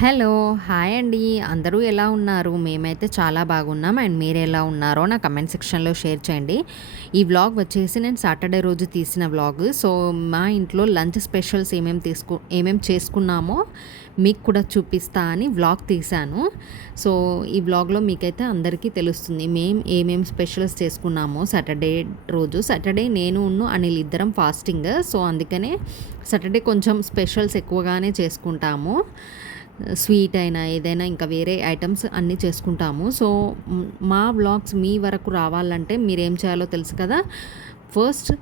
Hello hi అండి. అందరూ ఎలా ఉన్నారు? మేమైతే చాలా బాగున్నాం. అండ్ మీరు ఎలా ఉన్నారో నా కమెంట్ సెక్షన్లో షేర్ చేయండి. ఈ వ్లాగ్ వచ్చేసి నేను సాటర్డే రోజు తీసిన వ్లాగ్. సో మా ఇంట్లో లంచ్ స్పెషల్స్ ఏమేమి తీసుకు ఏమేమి చేసుకున్నామో మీకు కూడా చూపిస్తా అని వ్లాగ్ తీశాను. సో ఈ వ్లాగ్లో మీకైతే అందరికీ తెలుస్తుంది మేము ఏమేమి స్పెషల్స్ చేసుకున్నామో సాటర్డే రోజు. సాటర్డే నేను ఉన్ను అనిల్ ఇద్దరం ఫాస్టింగ్. సో అందుకనే సాటర్డే కొంచెం స్పెషల్స్ ఎక్కువగానే చేసుకుంటాము. స్వీట్ అయినా ఏదైనా ఇంకా వేరే ఐటమ్స్ అన్నీ చేసుకుంటాము. సో మా వ్లాగ్స్ మీ వరకు రావాలంటే మీరు ఏం చేయాలో తెలుసు కదా? ఫస్ట్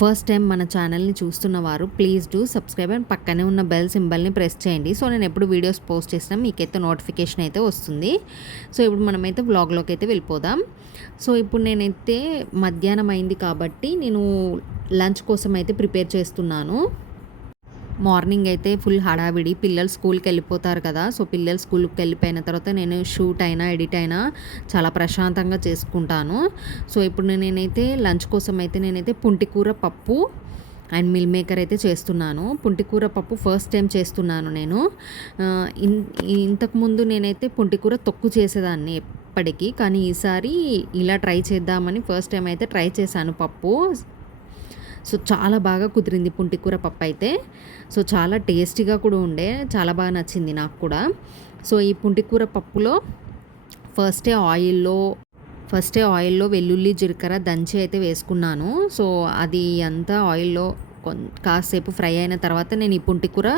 ఫస్ట్ టైం మన ఛానల్ని చూస్తున్నవారు ప్లీజ్ డూ సబ్స్క్రైబ్ అండ్ పక్కనే ఉన్న బెల్ సింబల్ని ప్రెస్ చేయండి. సో నేను ఎప్పుడు వీడియోస్ పోస్ట్ చేసినా మీకైతే నోటిఫికేషన్ అయితే వస్తుంది. సో ఇప్పుడు మనమైతే వ్లాగ్లోకి అయితే వెళ్ళిపోదాం. సో ఇప్పుడు నేనైతే మధ్యాహ్నం అయింది కాబట్టి నేను లంచ్ కోసం అయితే ప్రిపేర్ చేస్తున్నాను. మార్నింగ్ అయితే ఫుల్ హడావిడి. పిల్లలు స్కూల్కి వెళ్ళిపోతారు కదా. సో పిల్లలు స్కూల్కి వెళ్ళిపోయిన తర్వాత నేను షూట్ అయినా ఎడిట్ అయినా చాలా ప్రశాంతంగా చేసుకుంటాను. సో ఇప్పుడు నేనైతే లంచ్ కోసం అయితే నేనైతే పుంటికూర పప్పు అండ్ మిల్ మేకర్ అయితే చేస్తున్నాను. పుంటికూర పప్పు ఫస్ట్ టైం చేస్తున్నాను నేను. ఇంతకుముందు నేనైతే పుంటికూర తొక్కు చేసేదాన్ని ఎప్పటికీ. కానీ ఈసారి ఇలా ట్రై చేద్దామని ఫస్ట్ టైం అయితే ట్రై చేశాను పప్పు. సో చాలా బాగా కుదిరింది పుంటికూర పప్పు అయితే. సో చాలా టేస్టీగా కూడా ఉండే. చాలా బాగా నచ్చింది నాకు కూడా. సో ఈ పుంటికూర పప్పులో ఫస్టే ఆయిల్లో ఫస్టే ఆయిల్లో వెల్లుల్లి జీలకర్ర దంచి అయితే వేసుకున్నాను. సో అది అంతా ఆయిల్లో కాసేపు ఫ్రై అయిన తర్వాత నేను ఈ పుంటికూర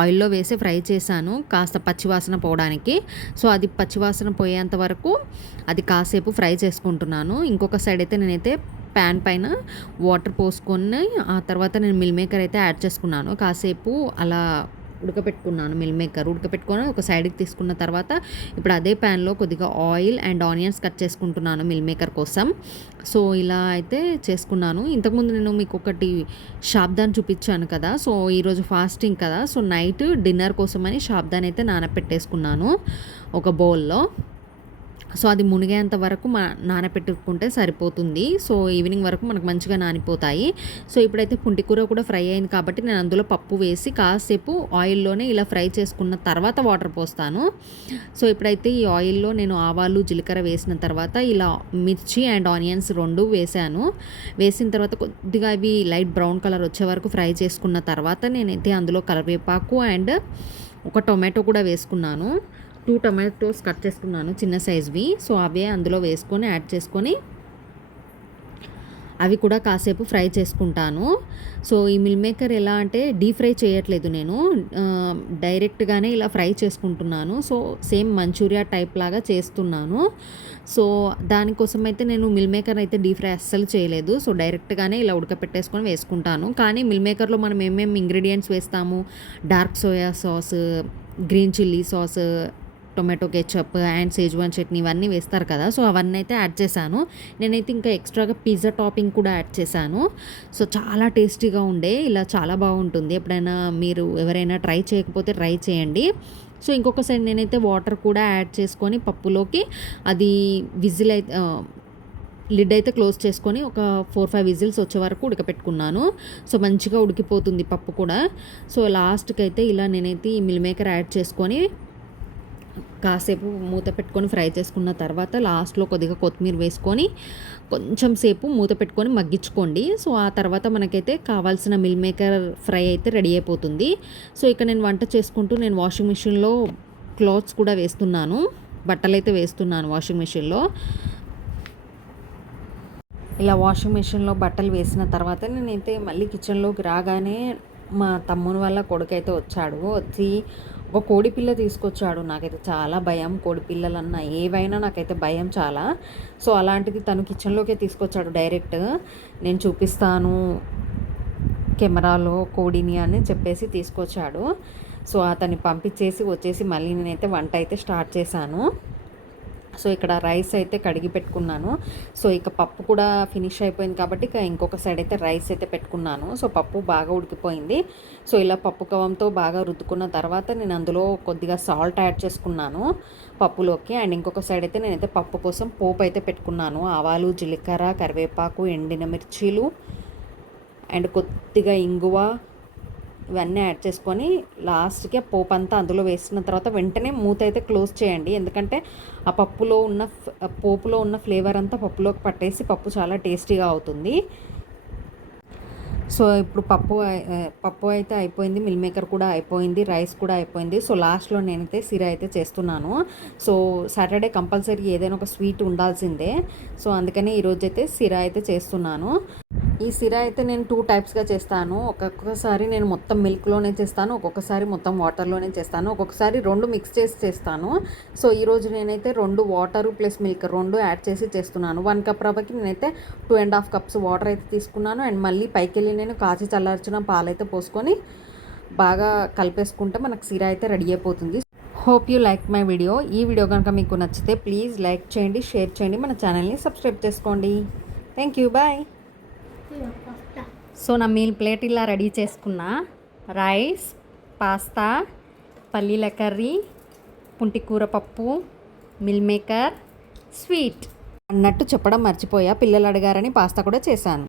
ఆయిల్లో వేసి ఫ్రై చేశాను. కాస్త పచ్చివాసన పోవడానికి. సో అది పచ్చివాసన పోయేంత వరకు అది కాసేపు ఫ్రై చేసుకుంటున్నాను. ఇంకొక సైడ్ అయితే నేనైతే ప్యాన్ పైన వాటర్ పోసుకొని ఆ తర్వాత నేను మిల్ మేకర్ అయితే యాడ్ చేసుకున్నాను. కాసేపు అలా ఉడకపెట్టుకున్నాను మిల్ మేకర్. ఉడకపెట్టుకొని ఒక సైడ్కి తీసుకున్న తర్వాత ఇప్పుడు అదే ప్యాన్లో కొద్దిగా ఆయిల్ అండ్ ఆనియన్స్ కట్ చేసుకుంటున్నాను మిల్ మేకర్ కోసం. సో ఇలా అయితే చేసుకున్నాను. ఇంతకుముందు నేను మీకు ఒకటి షాబ్దాన్ చూపించాను కదా. సో ఈరోజు ఫాస్టింగ్ కదా. సో నైట్ డిన్నర్ కోసమని షాబ్దాన్ అయితే నానపెట్టేసుకున్నాను ఒక బౌల్లో. సో అది మునిగేంత వరకు మా నానపెట్టుకుంటే సరిపోతుంది. సో ఈవినింగ్ వరకు మనకు మంచిగా నానిపోతాయి. సో ఇప్పుడైతే పుంటికూర కూడా ఫ్రై అయింది కాబట్టి నేను అందులో పప్పు వేసి కాసేపు ఆయిల్లోనే ఇలా ఫ్రై చేసుకున్న తర్వాత వాటర్ పోస్తాను. సో ఇప్పుడైతే ఈ ఆయిల్లో నేను ఆవాలు జీలకర్ర వేసిన తర్వాత ఇలా మిర్చి అండ్ ఆనియన్స్ రెండు వేసాను. వేసిన తర్వాత కొద్దిగా అవి లైట్ బ్రౌన్ కలర్ వచ్చే వరకు ఫ్రై చేసుకున్న తర్వాత నేనైతే అందులో కరివేపాకు అండ్ ఒక టొమాటో కూడా వేసుకున్నాను. టూ టొమాటోస్ కట్ చేసుకున్నాను చిన్న సైజ్వి. సో అవే అందులో వేసుకొని యాడ్ చేసుకొని అవి కూడా కాసేపు ఫ్రై చేసుకుంటాను. సో ఈ మిల్ మేకర్ ఎలా అంటే డీప్ ఫ్రై చేయట్లేదు నేను. డైరెక్ట్గానే ఇలా ఫ్రై చేసుకుంటున్నాను. సో సేమ్ మంచూరియా టైప్ లాగా చేస్తున్నాను. సో దానికోసం అయితే నేను మిల్ మేకర్ అయితే డీప్ ఫ్రై అస్సలు చేయలేదు. సో డైరెక్ట్గానే ఇలా ఉడకపెట్టేసుకొని వేసుకుంటాను. కానీ మిల్ మేకర్లో మనం ఏమేమి ఇంగ్రీడియంట్స్ వేస్తాము? Dark soya sauce green chilli sauce tomato ketchup and schezwan chutney ఇవన్నీ వేస్తారు కదా. సో అవన్నీ అయితే యాడ్ చేశాను. నేనైతే ఇంకా ఎక్స్ట్రాగా పిజ్జా టాపింగ్ కూడా యాడ్ చేశాను. సో చాలా టేస్టీగా ఉండే. ఇలా చాలా బాగుంటుంది. ఎప్పుడైనా మీరు ఎవరైనా ట్రై చేయకపోతే ట్రై చేయండి. సో ఇంకొక సైడ్ నేనైతే వాటర్ కూడా యాడ్ చేసుకొని పప్పులోకి అది విజిల్ అయితే లిడ్ అయితే క్లోజ్ చేసుకొని ఒక ఫోర్ ఫైవ్ విజిల్స్ వచ్చే వరకు ఉడకపెట్టుకున్నాను. సో మంచిగా ఉడికిపోతుంది పప్పు కూడా. సో లాస్ట్కి అయితే ఇలా నేనైతే ఈ మిల్ మేకర్ యాడ్ చేసుకొని కాసేపు మూత పెట్టుకొని ఫ్రై చేసుకున్న తర్వాత లాస్ట్లో కొద్దిగా కొత్తిమీర వేసుకొని కొంచెం సేపు మూత పెట్టుకొని మగ్గించుకోండి. సో ఆ తర్వాత మనకైతే కావాల్సిన మిల్ మేకర్ ఫ్రై అయితే రెడీ అయిపోతుంది. సో ఇక్కడ నేను వంట చేసుకుంటూ నేను వాషింగ్ మిషన్లో క్లాత్స్ కూడా వేస్తున్నాను. బట్టలు అయితే వేస్తున్నాను వాషింగ్ మిషన్లో. ఇలా వాషింగ్ మిషన్లో బట్టలు వేసిన తర్వాత నేనైతే మళ్ళీ కిచెన్లోకి రాగానే మా తమ్ముని వల్ల కొడుకైతే వచ్చాడు. వచ్చి ఒక కోడిపిల్ల తీసుకొచ్చాడు. నాకైతే చాలా భయం. కోడిపిల్లలన్నా ఏవైనా నాకైతే భయం చాలా. సో అలాంటిది తను కిచెన్లోకే తీసుకొచ్చాడు డైరెక్ట్. నేను చూపిస్తాను కెమెరాలో కోడిని అని చెప్పేసి తీసుకొచ్చాడు. సో అతన్ని పంపించేసి వచ్చేసి మళ్ళీ నేనైతే వంట అయితే స్టార్ట్ చేశాను. సో ఇక్కడ రైస్ అయితే కడిగి పెట్టుకున్నాను. సో ఇక పప్పు కూడా ఫినిష్ అయిపోయింది కాబట్టి ఇక ఇంకొక సైడ్ అయితే రైస్ అయితే పెట్టుకున్నాను. సో పప్పు బాగా ఉడికిపోయింది. సో ఇలా పప్పు కవంతో బాగా రుద్దుకున్న తర్వాత నేను అందులో కొద్దిగా సాల్ట్ యాడ్ చేసుకున్నాను పప్పులోకి. అండ్ ఇంకొక సైడ్ అయితే నేనైతే పప్పు కోసం పోపు అయితే పెట్టుకున్నాను. ఆవాలు జీలకర్ర కరివేపాకు ఎండిన మిర్చీలు అండ్ కొద్దిగా ఇంగువ ఇవన్నీ యాడ్ చేసుకొని లాస్ట్కి పోపు అంతా అందులో వేసిన తర్వాత వెంటనే మూత అయితే క్లోజ్ చేయండి. ఎందుకంటే ఆ పప్పులో ఉన్న పోపులో ఉన్న ఫ్లేవర్ అంతా పప్పులోకి పట్టేసి పప్పు చాలా టేస్టీగా అవుతుంది. సో ఇప్పుడు పప్పు పప్పు అయితే అయిపోయింది. మిల్ మేకర్ కూడా అయిపోయింది. రైస్ కూడా అయిపోయింది. సో లాస్ట్లో నేనైతే సిరా అయితే చేస్తున్నాను. సో సాటర్డే కంపల్సరీ ఏదైనా ఒక స్వీట్ ఉండాల్సిందే. సో అందుకనే ఈరోజు అయితే సిరా అయితే చేస్తున్నాను. ఈ సిరా అయితే నేను టూ టైప్స్గా చేస్తాను. ఒక్కొక్కసారి నేను మొత్తం మిల్క్లోనే చేస్తాను ఒక్కొక్కసారి మొత్తం వాటర్లోనే చేస్తాను ఒక్కొక్కసారి రెండు మిక్స్ చేసి చేస్తాను. సో ఈరోజు నేనైతే రెండు వాటర్ ప్లస్ మిల్క్ రెండు యాడ్ చేసి చేస్తున్నాను. వన్ కప్ రవ్వకి నేనైతే two and half cups water అయితే తీసుకున్నాను. అండ్ మళ్ళీ పైకి వెళ్ళి నేను కాచి చల్లార్చిన పాలైతే పోసుకొని బాగా కలిపేసుకుంటే మనకు సిరా అయితే రెడీ అయిపోతుంది. Hope you like my video ఈ వీడియో కనుక మీకు నచ్చితే ప్లీజ్ లైక్ చేయండి షేర్ చేయండి. మన ఛానల్ని సబ్స్క్రైబ్ చేసుకోండి. థ్యాంక్ యూ బాయ్ సో నా మీల్ ప్లేట్ ఇలా రెడీ చేసుకున్నా. రైస్ పాస్తా పల్లీల కర్రీ పుంటికూర పప్పు మిల్ మేకర్ స్వీట్ అన్నట్టు చెప్పడం మర్చిపోయా. పిల్లలు అడిగారని పాస్తా కూడా చేశాను.